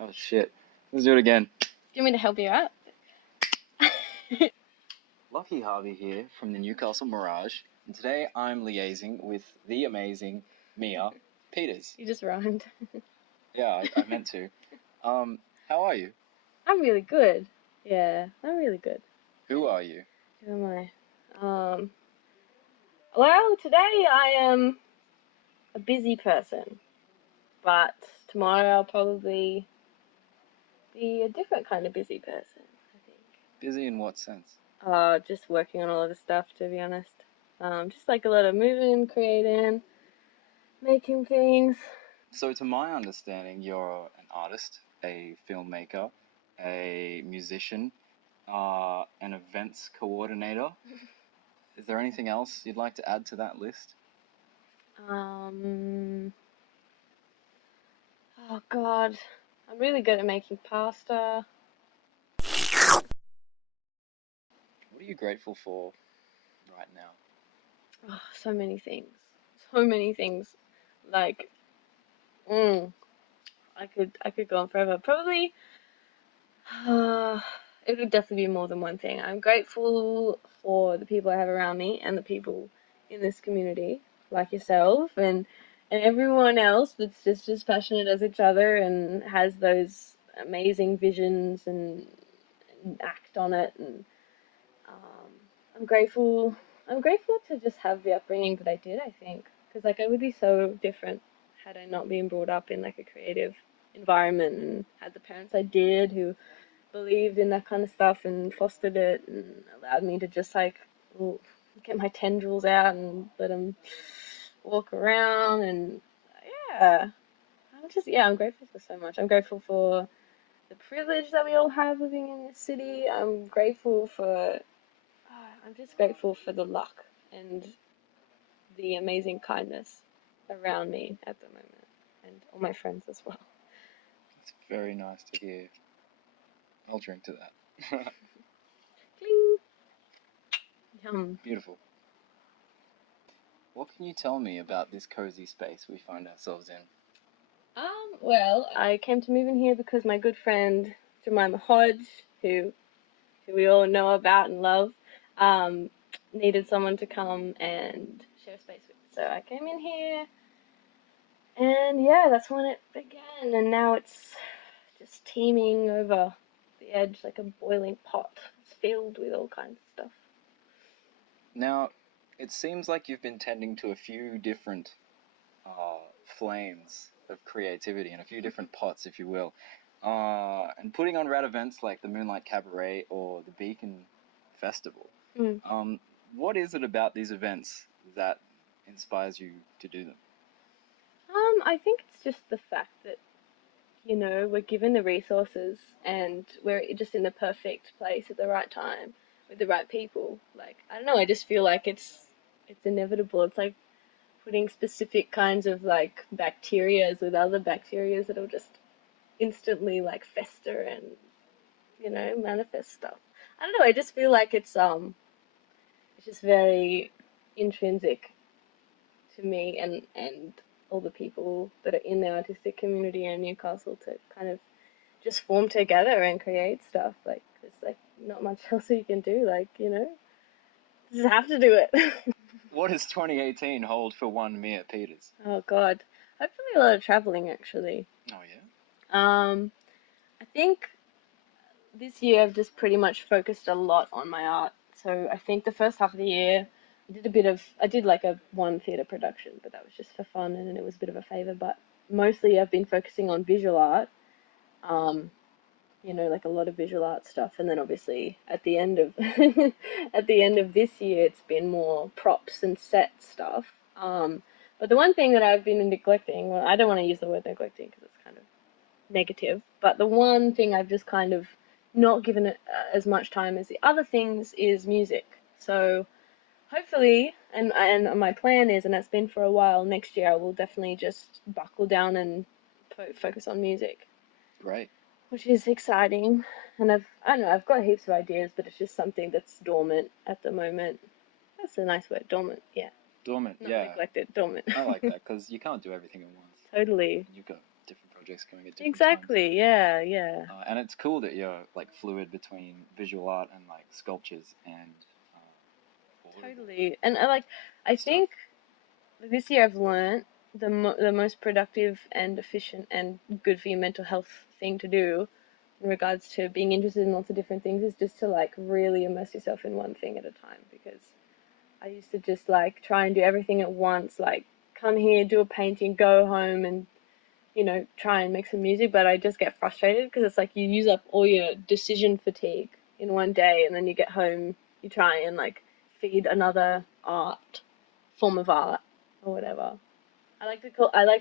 Oh shit. Let's do it again. Do you want me to help you out? Lucky Harvey here from the Newcastle Mirage, and today I'm liaising with the amazing Mia Peters. You just rhymed. Yeah, I meant to. How are you? I'm really good. Yeah, I'm really good. Who are you? Who am I? Well, today I am a busy person, but tomorrow I'll probably be a different kind of busy person, I think. Busy in what sense? Just working on a lot of stuff, to be honest. Just like a lot of moving, creating, making things. So to my understanding, you're an artist, a filmmaker, a musician, an events coordinator. Is there anything else you'd like to add to that list? Oh God, I'm really good at making pasta. What are you grateful for right now? Oh, so many things. So many things. Like, I could go on forever. Probably, it would definitely be more than one thing. I'm grateful for the people I have around me and the people in this community, like yourself and everyone else that's just as passionate as each other and has those amazing visions and act on it. And um, I'm grateful. I'm grateful to just have the upbringing that I did. I think because like I would be so different had I not been brought up in like a creative environment and had the parents I did who believed in that kind of stuff and fostered it and allowed me to just like get my tendrils out and let them walk around. And yeah, I'm grateful for so much. I'm grateful for the privilege that we all have living in this city. I'm just grateful for the luck and the amazing kindness around me at the moment and all my friends as well. It's very nice to hear. I'll drink to that. Cling. Yum. Beautiful. What can you tell me about this cozy space we find ourselves in? Well, I came to move in here because my good friend Jemima Hodge, who we all know about and love, needed someone to come and share space with. So I came in here, and yeah, that's when it began. And now it's just teeming over the edge like a boiling pot. It's filled with all kinds of stuff. Now, it seems like you've been tending to a few different flames of creativity and a few different pots, if you will, and putting on rad events like the Moonlight Cabaret or the Beacon Festival. What is it about these events that inspires you to do them? I think it's just the fact that we're given the resources and we're just in the perfect place at the right time with the right people. Like, I don't know, I just feel like it's inevitable. It's like putting specific kinds of like bacterias with other bacterias that'll just instantly like fester and manifest stuff. I don't know, I just feel like it's just very intrinsic to me and all the people that are in the artistic community in Newcastle to kind of just form together and create stuff. Like, there's like not much else you can do. Like, just have to do it. What does 2018 hold for one Mia Peters? Oh God, hopefully a lot of traveling actually. Oh yeah. I think this year I've just pretty much focused a lot on my art. So I think the first half of the year I did like a one theatre production, but that was just for fun and it was a bit of a favour. But mostly I've been focusing on visual art. Like a lot of visual art stuff, and then obviously at the end of at the end of this year, it's been more props and set stuff. But the one thing that I've been neglecting, well, I don't want to use the word neglecting because it's kind of negative, but the one thing I've just kind of not given it as much time as the other things is music. So hopefully, and my plan is, and that's been for a while, next year I will definitely just buckle down and focus on music. Great. Which is exciting, and I don't know, I've got heaps of ideas, but it's just something that's dormant at the moment. That's a nice word, dormant. Yeah. Dormant. Not yeah. neglected, dormant. I like that because you can't do everything at once. Totally. You've got different projects going at different Exactly. times. Yeah. And it's cool that you're like fluid between visual art and like sculptures and Totally. And I think this year I've learned the most productive and efficient and good for your mental health thing to do in regards to being interested in lots of different things is just to like really immerse yourself in one thing at a time, because I used to just like try and do everything at once, like come here, do a painting, go home and try and make some music, but I just get frustrated because it's like you use up all your decision fatigue in one day, and then you get home, you try and like feed another form of art or whatever. I like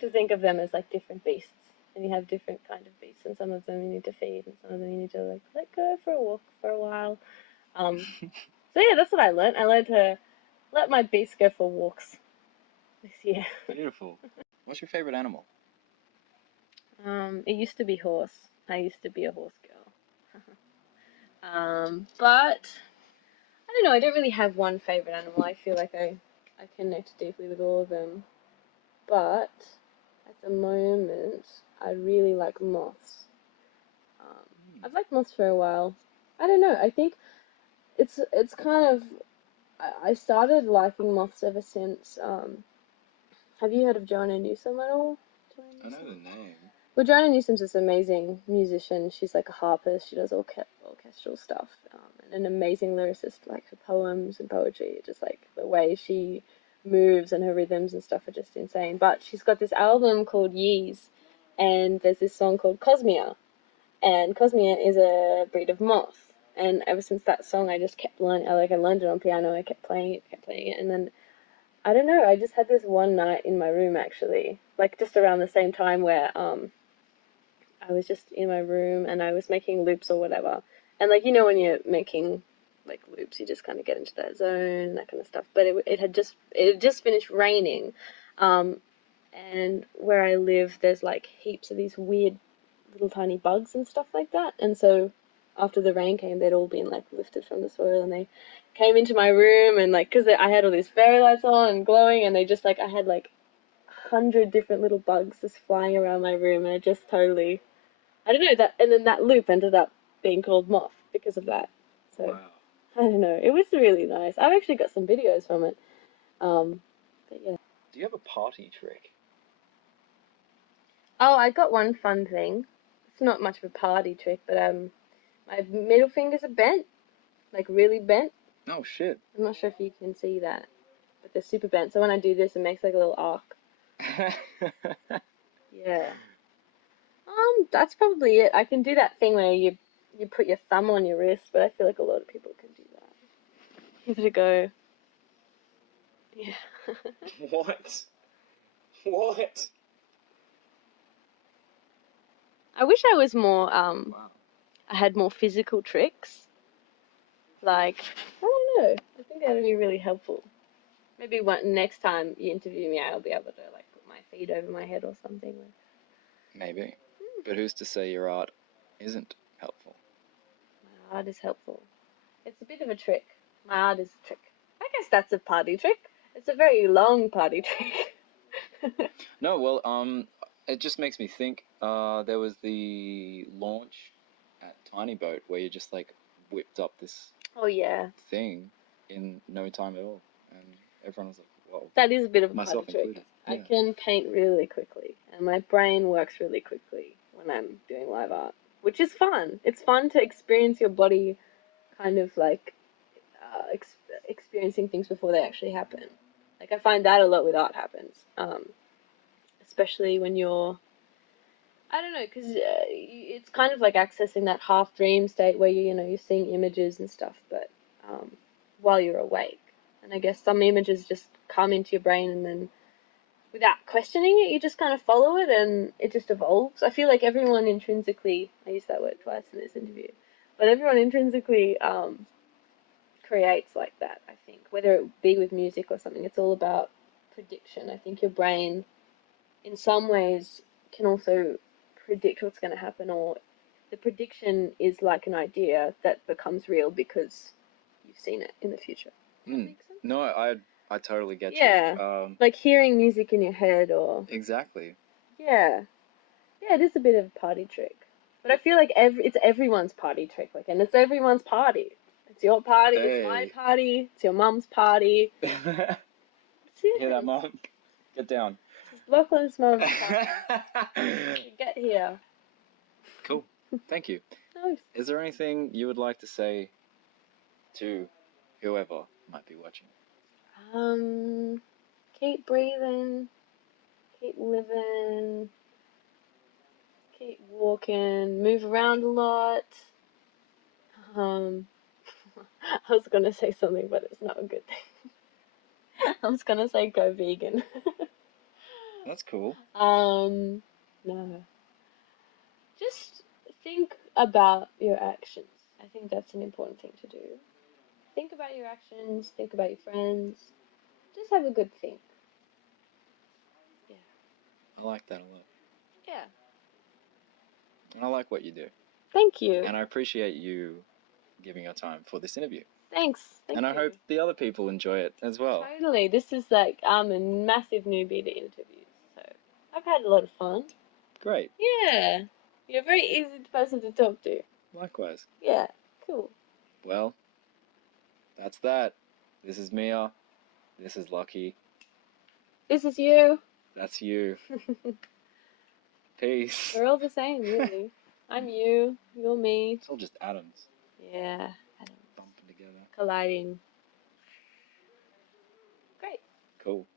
to think of them as like different beasts, and you have different kind of beasts, and some of them you need to feed, and some of them you need to like let go for a walk for a while. So yeah, that's what I learned. I learned to let my beasts go for walks this year. Beautiful. What's your favorite animal? It used to be horse. I used to be a horse girl. But I don't know. I don't really have one favorite animal. I feel like I connect deeply with all of them. But at the moment, I really like moths. I've liked moths for a while. I don't know. I think it's kind of I started liking moths ever since. Have you heard of Joanna Newsom at all? I know the name. Well, Joanna Newsom's this amazing musician. She's like a harpist. She does orchestral stuff, and an amazing lyricist. Like her poems and poetry, just like the way she moves and her rhythms and stuff are just insane. But she's got this album called Yeez, and there's this song called Cosmia, and Cosmia is a breed of moth. And ever since that song, I just kept learning. I learned it on piano. I kept playing it, and then I don't know. I just had this one night in my room actually, like just around the same time where I was just in my room and I was making loops or whatever. And like when you're making like loops, you just kind of get into that zone and that kind of stuff. But it had just finished raining, and where I live, there's like heaps of these weird little tiny bugs and stuff like that. And so after the rain came, they'd all been like lifted from the soil, and they came into my room, and like because I had all these fairy lights on and glowing, and they just like I had like 100 different little bugs just flying around my room, and it just totally I don't know that, and then that loop ended up being called Moth because of that. So wow. I don't know. It was really nice. I've actually got some videos from it. But yeah. Do you have a party trick? Oh, I got one fun thing. It's not much of a party trick, but my middle fingers are bent, like really bent. Oh shit. I'm not sure if you can see that, but they're super bent. So when I do this, it makes like a little arc. Yeah. That's probably it. I can do that thing where you put your thumb on your wrist, but I feel like a lot of people can do that. Give it a go. Yeah. What? What? I wish I was more, Wow. I had more physical tricks. Like, I don't know. I think that would be really helpful. Maybe next time you interview me, I'll be able to, like, put my feet over my head or something. Maybe. But who's to say your art isn't helpful? My art is helpful. It's a bit of a trick. My art is a trick. I guess that's a party trick. It's a very long party trick. No, well, it just makes me think. There was the launch at Tiny Boat where you just like whipped up this thing in no time at all, and everyone was like, "Whoa!" That is a bit of a myself party trick. included. Yeah. I can paint really quickly, and my brain works really quickly when I'm doing live art, which is fun. It's fun to experience your body, kind of like experiencing things before they actually happen. Like I find that a lot with art happens, especially when you're I don't know, because it's kind of like accessing that half dream state where you're seeing images and stuff, but while you're awake. And I guess some images just come into your brain, and then without questioning it, you just kind of follow it, and it just evolves. I feel like everyone intrinsically, I used that word twice in this interview, but everyone intrinsically creates like that. I think whether it be with music or something, it's all about prediction. I think your brain, in some ways, can also predict what's going to happen, or the prediction is like an idea that becomes real because you've seen it in the future. Does that make sense? No, I totally get you. Yeah, like hearing music in your head, or exactly. Yeah, Yeah, it is a bit of a party trick. But I feel like it's everyone's party trick, like, and it's everyone's party. It's your party, it's my Hey. party, it's your mum's party. Hear that, Mom? Get down. It's Lachlan's mum's party. Get here. Cool. Thank you. Nice. Is there anything you would like to say to whoever might be watching? Keep breathing, keep living, keep walking, move around a lot. Um, I was gonna say something, but it's not a good thing. I was gonna say go vegan. That's cool. No. Just think about your actions. I think that's an important thing to do. Think about your actions, think about your friends. Just have a good think. Yeah. I like that a lot. Yeah. And I like what you do. Thank you. And I appreciate you giving your time for this interview. Thanks. Thank and you. I hope the other people enjoy it as well. Totally. This is like I'm a massive newbie to interviews, so I've had a lot of fun. Great. Yeah. You're a very easy person to talk to. Likewise. Yeah. Cool. Well, that's that. This is Mia. This is Lucky. This is you. That's you. Peace. We're all the same, really. I'm you. You're me. It's all just atoms. Yeah. Atoms. Bumping together. Colliding. Great. Cool.